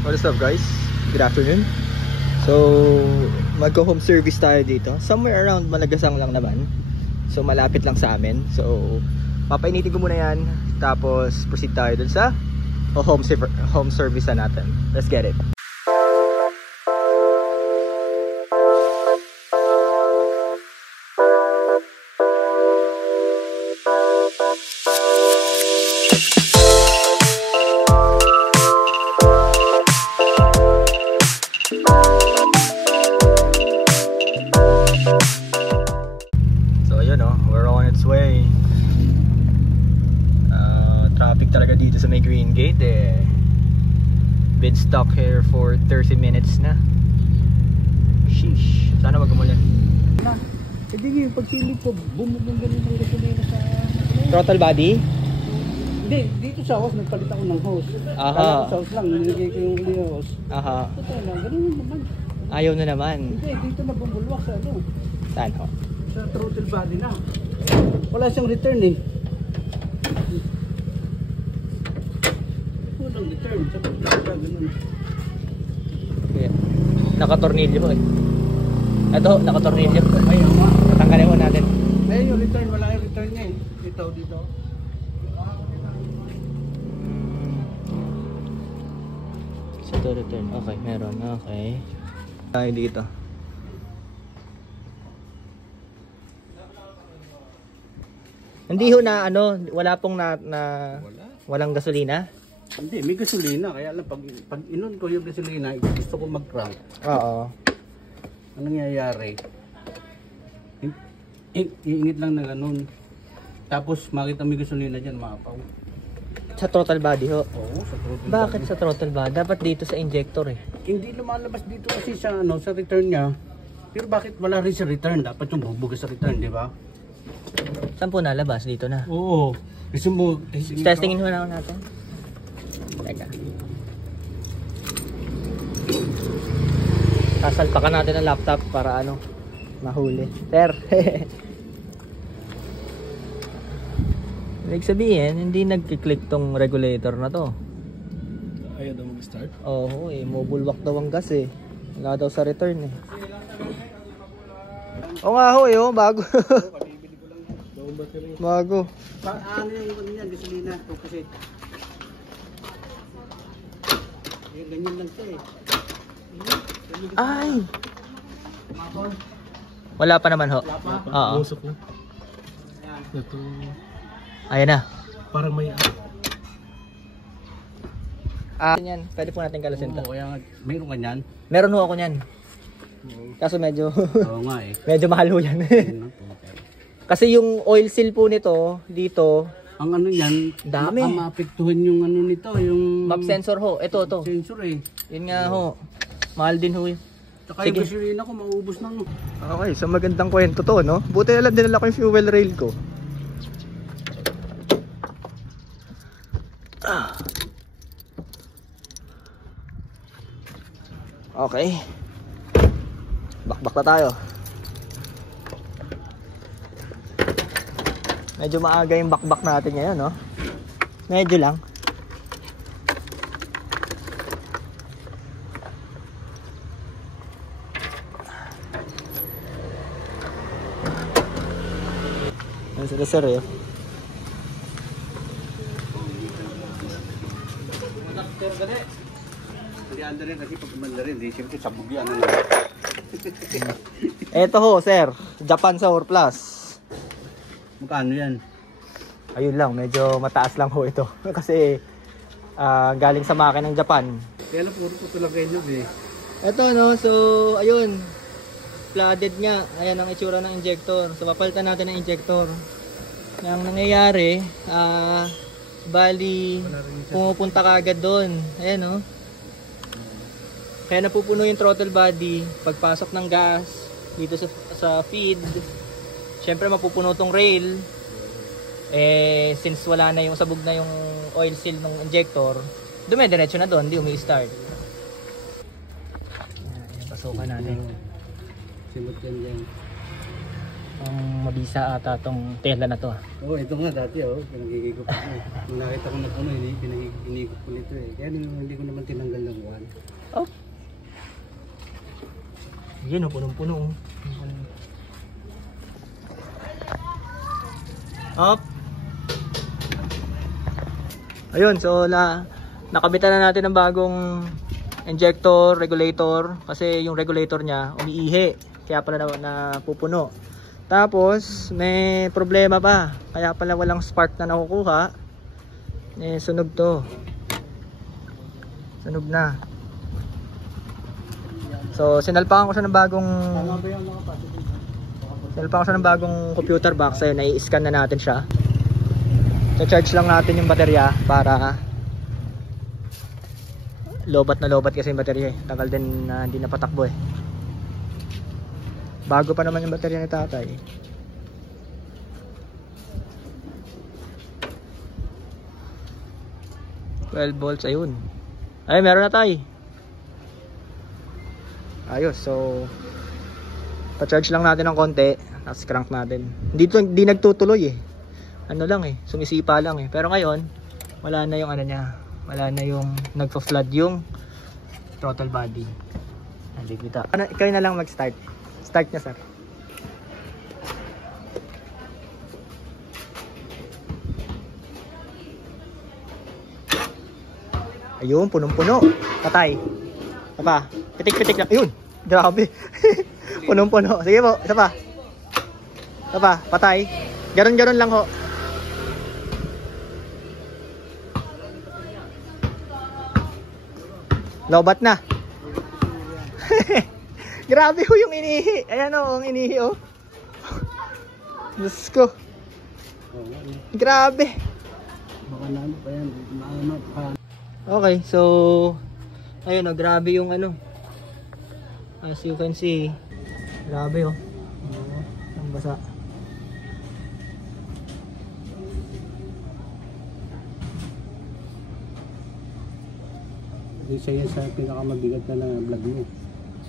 What's up guys? Good afternoon. So, magko-home service tayo dito. Somewhere around Malagasang lang naman. So, malapit lang sa amin. So, papainitin ko muna yan. Tapos, proceed tayo dun sa home service na natin. Let's get it. Traffic talaga dito sa may Green Gate eh. Been stuck here for 30 minutes na. Sheesh. Sana wag umulan. Hindi yung pagsilip ko, bumubong ganun ng gasolina sa... Throttle body? Hindi, dito sa hose, nagpalit ako ng hose. Aha. Kala ko sa hose lang, nilagay ko yung uli hose. Aha. Totoo lang, ganun naman. Ayaw na naman. Hindi, dito na bumulwak sa ano. Saan ho? Sa throttle body na. Wala siyang return eh. Walang return, sa pagkakita, ganun. Yeah. Nakatornilyo ho eh. Ito, nakatornilyo. Ayun nga. Tanggalin ho natin. Ayun yung return, wala yung return niya eh. Dito. Ito return. Okay, meron. Okay. Tayo dito. Hindi ho na ano, wala pong walang gasolina? Hindi, may gasolina. Kaya lang, pag inon ko yung gasolina, gusto ko mag-crank. Oo. Anong nangyayari? Iingit lang na ganun. Tapos makita mo yung gasolina dyan, maapaw. Sa throttle body ho? Oo, sa throttle. Bakit sa throttle body? Dapat dito sa injector eh. Hindi lumalabas dito kasi sa return niya. Pero bakit wala rin sa return? Dapat yung bubugas sa return, di ba? Saan po nalabas? Dito na. Oo. Gusto mo, Testingin ho na natin. Teka. Sasalpakan natin ang laptop para ano, mahuli. Sir. Ibig sabihin, hindi nagki-click tong regulator na to. ayaw daw mag-start? Oo, mobulwak daw ang gas eh. Wala daw sa return eh. Oo nga ho, bago. Bago. Ano yung ano yan, gasolina? Kasi ganyan lang siya eh. Ay! Wala pa naman ho. Oo. Usok na. Ito. Ayan na. Parang may Yan, pwede po natin kalasin to. Oo, kaya mayroon ka niyan? Meron ho ako niyan. Kaso medyo Oo nga eh. medyo mahal ho yan. Kasi yung oil seal po nito dito, Ang ano yan, dami. maapektuhan yung ano nito, yung map sensor ho. Ito to. sensor eh. Yun nga ho. Mahal din ho. Tsaka Sige. yung gasolina ko maubos na no. Okay, so magandang kwento to, no? Buti na lang dinala ko yung fuel rail ko. Okay. Bakbak na tayo. Medyo maaga yung bakbak natin ngayon, no? Medyo lang. Ano sila sir eh? Hindi anda rin kasi pag umanda rin, di siyempre sabog yan. Eto ho, sir. Japan Sour Plus. Magkano yan? Ayun lang, medyo mataas lang ho ito. Kasi galing sa makina ng Japan. Kaya lang puro tutulagay nyo eh. Ito no, so ayun. Flooded nga. Ayan ang itsura ng injector. So papalitan natin ng injector. Ang nangyayari, bali pumupunta kagad doon. Ayan no. Kaya napupuno yung throttle body pagpasok ng gas dito sa feed. Siyempre mapupuno tong rail. Since wala na yung sabog na yung oil seal ng injector, dumidiretso na doon, hindi umi-start. Pasukan natin. Simot yan dyan. Mabisa ata tong tela na to. Oo, ito nga dati pinagigigop ko. Nung nakita ko na puno, pinagigigop ko nito eh. Kaya hindi ko naman tinanggal ng buwan. Oh. Yan oh, punong-puno. Up. Ayun, so nakabitan na natin ng bagong injector, regulator kasi yung regulator niya umiihi kaya pala napupuno. Tapos may problema pa kaya pala walang spark na nakukuha. Sunog to. Sunog na. So sinalpakan ko siya ng bagong computer box. Ayun, nai-scan na natin siya. So-charge lang natin yung baterya para lobat na lobat kasi yung baterya eh. Tagal din na hindi napatakbo eh. Bago pa naman yung baterya ni tatay. $12 volts, ayun. Ay, meron na tayo. Ayos, so pa-charge lang natin ng konti. Tapos crank natin. Hindi nagtutuloy eh. Ano lang eh, sumisipa lang eh. Pero ngayon, wala na yung ano niya. Wala na yung nagpa-flood yung throttle body. Hindi kita. Ikaw na lang mag-start. Start niya, sir. Ayun, punong-puno. Patay. Apa? Pitik-pitik lang. Ayun, grabe. Punong-puno. Sige po, isa pa. Isa pa, patay. Garon-garon lang ho. Lobat na. Grabe ho yung inihi. Ayan o, ang inihi o. Diyos ko. Grabe. Okay, so ayun o, grabe yung ano. As you can see, grabe o. Ang basa. Isa yan sa pinakamabigat na vlog mo.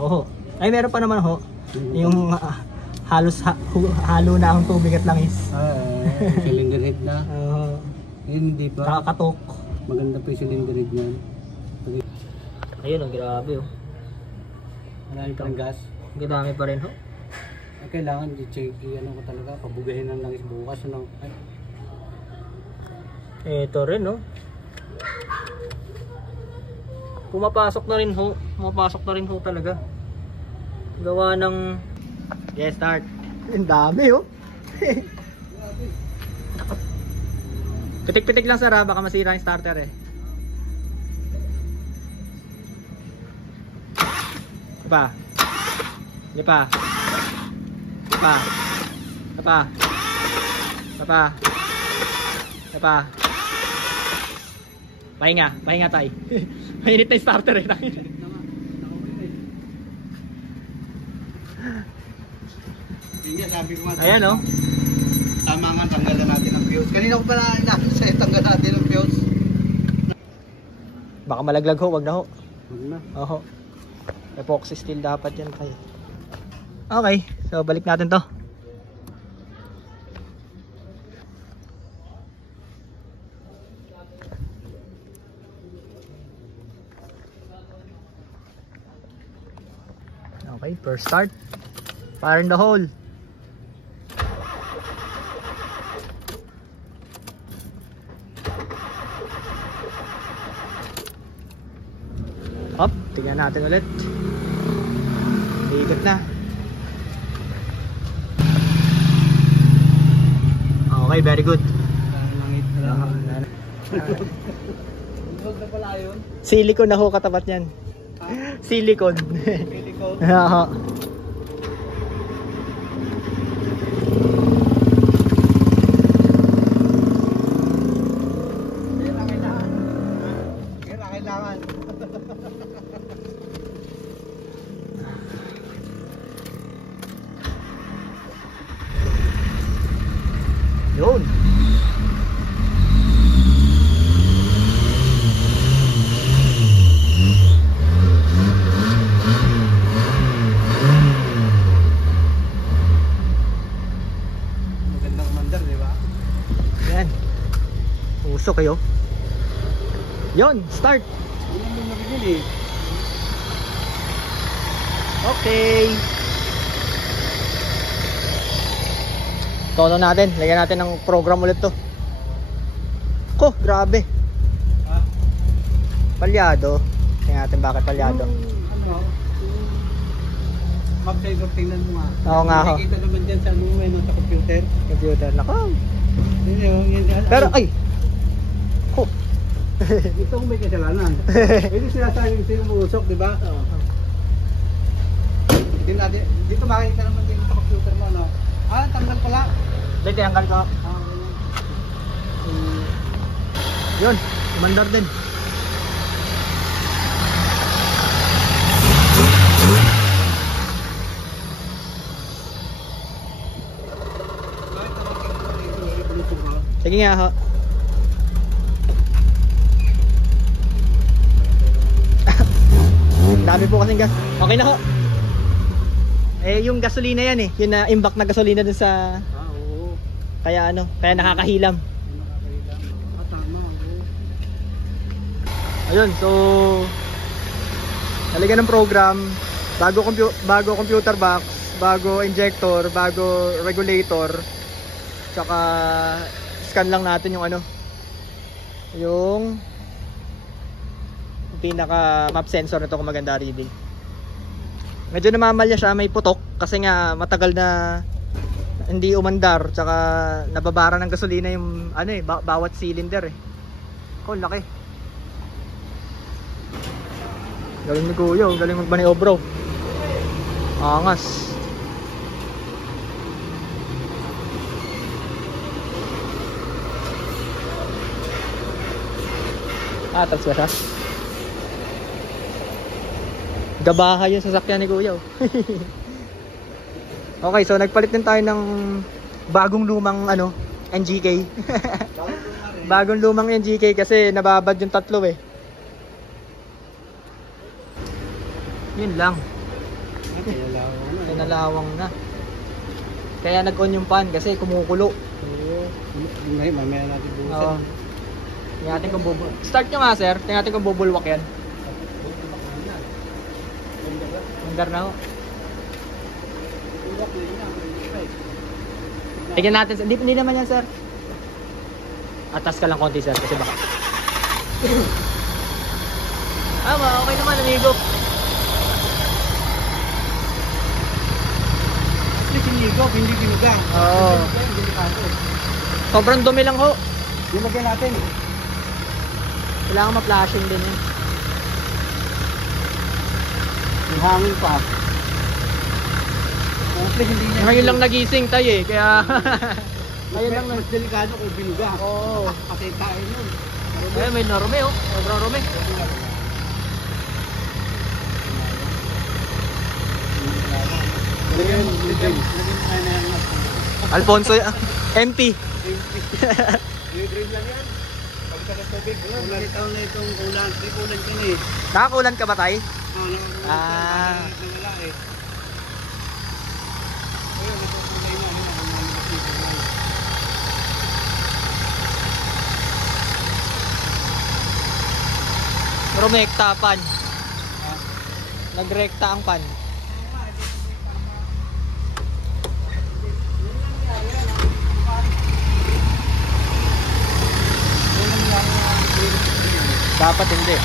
Oo. Ay, meron pa naman ho. Yung halos halo na ang tubig at langis. Cylinder head na. Oo. Yun, hindi ba? Nakakatok. Maganda pa yung cylinder head niyan. Ayun, ang grabe oh. Marami pa rin gas. Gidami pa rin ho. Kailangan i-check ano ko talaga, pabugahin ng langis bukas. Ano? Ito rin no. Pumapasok na rin ho. Pumapasok na rin ho talaga. Gawa ng... Yes, start. Ang dami oh. Pitik-pitik lang sir ha. Baka masira yung starter eh. Pa. Hindi pa. Pa. Pa. Pa. Pa. Pahinga, pahinga tayo. Mainit na yung starter eh. Sabi ko nga. Ayan oh. Tama nga, tanggalan natin ang fuse. Kanina ko pala inamin sa'yo, tanggalan natin ang fuse. Baka malaglag ho, wag na ho. Huwag na. Oho. Epoxy steel dapat yan tayo. Okay, so balik natin to. Okay, first start. Fire in the hole. Up, tingnan natin ulit. Ikot na. Okay, very good. Silicone na ho katapat niyan. Silicone. Silicone. Oo. Kailangan. Yun. Magandang mandar, di ba? Yan. Usok kayo. Yun, start. Yun ang nabigil eh. Okay. Tono natin. Lagyan natin ng program ulit to. Ko, grabe. Palyado. Tingnan natin bakit palyado. Map driver, tingnan mo nga. Oo nga ho. Nakikita naman dyan sa ano, may sa computer. Computer. Nako. Yun yun. Pero ay. Ko. Ito ang may kasalanan. Hindi sinasabi yung sinumusok, di ba? Dito makikita naman din sa computer mo, no? Ah, tanggal pala. Dito, tanggal ko. Yun, umandar din. Sige nga ho. Dami po kasing gas. Okay na ho. Eh yung gasolina yan eh. Yung na imbak na gasolina dun sa... Oo. Kaya ano, kaya nakakahilam. Tama. Ayun, so nalagyan ng program, bago computer box, bago injector, bago regulator, tsaka scan lang natin yung ano, yung pinaka map sensor nito kung maganda reading. Medyo namamalya siya, may putok kasi nga matagal na hindi umandar, tsaka nababara ng gasolina yung ano eh, bawat cylinder eh. Oh, laki. Galing ni Kuya, galing magmaniobro. Angas. Atras ba siya? Gabaha yung sasakyan ni Kuya. Okay, so nagpalit din tayo ng bagong lumang ano, NGK. Bagong lumang NGK kasi nababad yung tatlo eh. Yun lang. Pinalawang na. Kaya nag-on yung pan kasi kumukulo. Oo. Mamaya natin buusan. Oo. Tingnan natin kung bubul. Start nyo nga sir. Tingnan natin kung bubulwak yan. Mandar na ho. Tingnan natin. Hindi naman yan sir. Atas ka lang konti sir kasi baka. Okay naman amigo. Hindi binuga. Oo. Sobrang dumi lang ho. Ilagyan natin. Kailangan ma-flashing din yun. Yung hangin pa. Hindi niya. Ngayon lang nagising tayo eh, kaya... Ngayon lang mas delikado kung binuga. Oo. Patay tayo nun. Eh, may norme oh. Sobrang norme. Alfonso, MP. I-drain lang yan. Pagka ng tubig. Ulan taon na itong ulan. May ulan ka na eh. Nakakulan ka ba tay? Ah. Nawala eh. Ayun, ito kulay na. Rumekta pan. Nagrekta ang pan. Dapat hindi.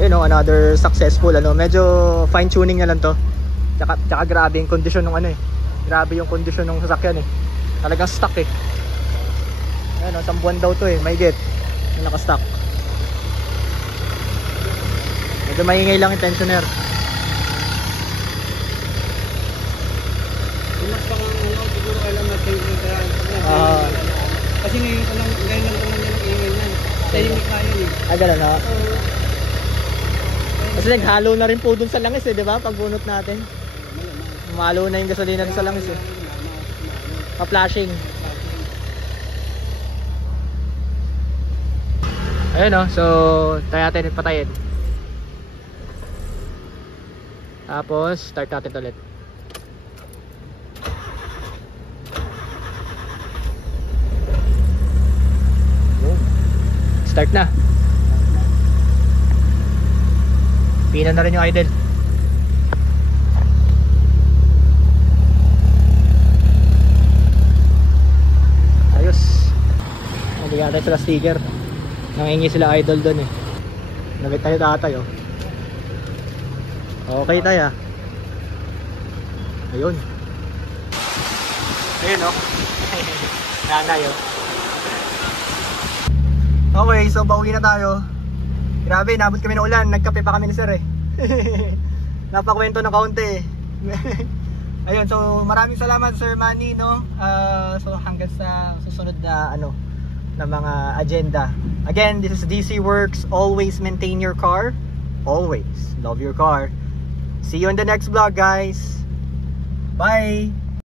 Ayun oh, another successful ano, medyo fine tuning na lang to. Tsaka grabe yung kondisyon ng ano eh. Grabe yung kondisyon ng sasakyan eh. Talagang stuck eh. Ayun oh, 1 buwan daw to eh, may get. Naka-stuck. Medyo maingay lang yung tensioner. Mas pang ano, siguro kailan natin yung kasi ngayon lang naman yan ang ingay yan. Tahimik na yun eh. Ganun ha? Kasi naghalo na rin po dun sa langis eh, di ba? Pagbunot natin. Malo na yung gasolina dun sa langis eh. Pa-flashing. Ayun oh, so tayo natin patayin. Tapos start natin ulit. Start na. Pina na rin yung idle. Ayos. Nabigyan tayo sila sticker. Nangingi sila idol doon eh. Nabit tayo tatay oh. Okay tayo. Ayun. Ayun oh. Nanay oh. Okay, so pauwi na tayo. Grabe, nabot kami ng ulan. Nagkape pa kami ni sir eh. Napakwento ng kaunti eh. Ayun, so maraming salamat Sir Manny, no? So hanggang sa susunod na ano na mga agenda. Again, this is DC Works. Always maintain your car. Always love your car. See you in the next vlog, guys. Bye.